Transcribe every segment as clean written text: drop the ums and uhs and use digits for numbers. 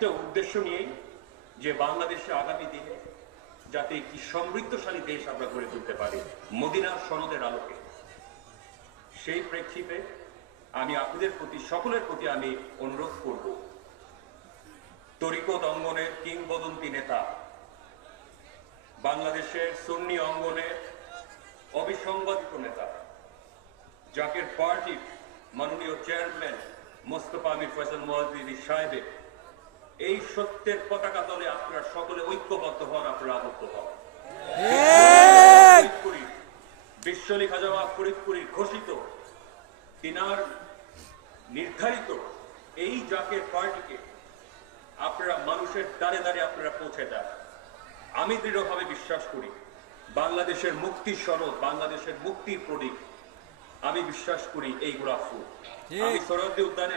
একটা উদ্দেশ্য নিয়েই, যে বাংলাদেশে আগামী দিনে যাতে একটি সমৃদ্ধশালী দেশ আমরা গড়ে তুলতে পারি মদিনা সনদের আলোকে। সেই প্রেক্ষিতে আমি আপনাদের প্রতি, সকলের প্রতি আমি অনুরোধ করব, তরিকত অঙ্গনের কিংবদন্তি নেতা, বাংলাদেশের সুন্নি অঙ্গনের অবিসংবাদিত নেতা, জাকের পার্টির মাননীয় চেয়ারম্যান মোস্তফা আমির ফয়সাল মুয়াজ্জিরি সাহেবের এই সত্যের পতাকা তলে আপনারা সকলে ঐক্যবদ্ধ হন, আপনারা আবদ্ধ হন। বিশ্বলি খাজা ফরিদপুরীর ঘোষিত, তিনার নির্ধারিত এই জাকের পার্টিকে আপনারা মানুষের দ্বারে দ্বারে আপনারা পৌঁছে যান। আমি দৃঢ়ভাবে বিশ্বাস করি বাংলাদেশের মুক্তির সনদ, বাংলাদেশের মুক্তির প্রতীক, আমি বিশ্বাস করি এই গোলাপ ফুল। আমি সরোয়ার্দী উদ্যানে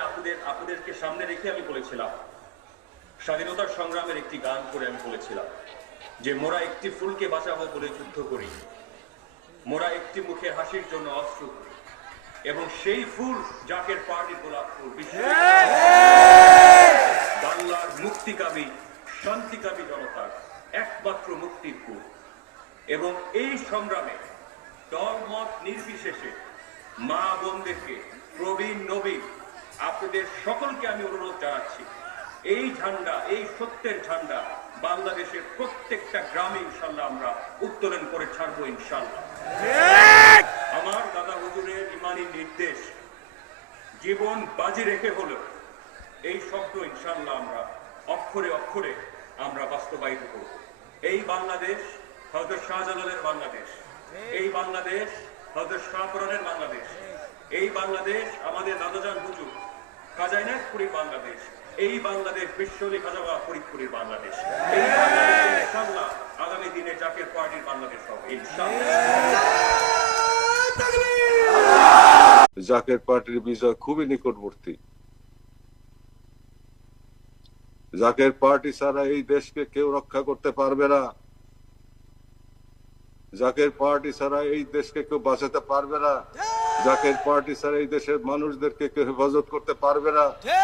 আপনাদেরকে সামনে রেখে আমি বলেছিলাম, স্বাধীনতার সংগ্রামের একটি গান করে আমি বলেছিলাম যে মোরা একটি ফুলকে বাঁচাবো বলে যুদ্ধ করি, মোরা একটি মুখে হাসির জন্য অস্ত্র করি, এবং সেই ফুল জাকের পার্টির গোলাপ ফুল। বাংলার মুক্তিকামী শান্তিকামী জনতার একমাত্র মুক্তির ফুল। এবং এই সংগ্রামে দলমত নির্বিশেষে মা বোনদেরকে, প্রবীণ নবীন, আপনাদের সকলকে আমি অনুরোধ জানাচ্ছি, এই ঝান্ডা, এই সত্যের ঝান্ডা বাংলাদেশের প্রত্যেকটা গ্রামে ইনশাল্লাহ আমরা উত্তোলন করে ছাড়বো ইনশাল্লাহ। আমার দাদা হুজুরের ইমানি নির্দেশ জীবন বাজি রেখে হলো এই শব্দ ইনশাল্লাহ আমরা অক্ষরে অক্ষরে আমরা বাস্তবায়িত করব। এই বাংলাদেশ হযরত শাহজালালের বাংলাদেশ, এই বাংলাদেশ হযরত শাহপুরানের বাংলাদেশ, এই বাংলাদেশ আমাদের দাদাজান হুজুর খাজা ইনায়েতপুরীর বাংলাদেশ, এই বাংলাদেশ বিশ্বলি খাজা ফরিদপুরীর বাংলাদেশ, এই বাংলাদেশ ইনশাআল্লাহ আগামী দিনে জাকের পার্টির বাংলাদেশ হবে ইনশাআল্লাহ। জাকের পার্টির বিজয় খুবই নিকটবর্তী। জাকের পার্টি ছাড়া এই দেশকে কেউ রক্ষা করতে পারবে না। জাকের পার্টি ছাড়া এই দেশকে কেউ বাঁচাতে পারবে না। জাকের পার্টি ছাড়া এই দেশের মানুষদেরকে কেউ হেফাজত করতে পারবে না।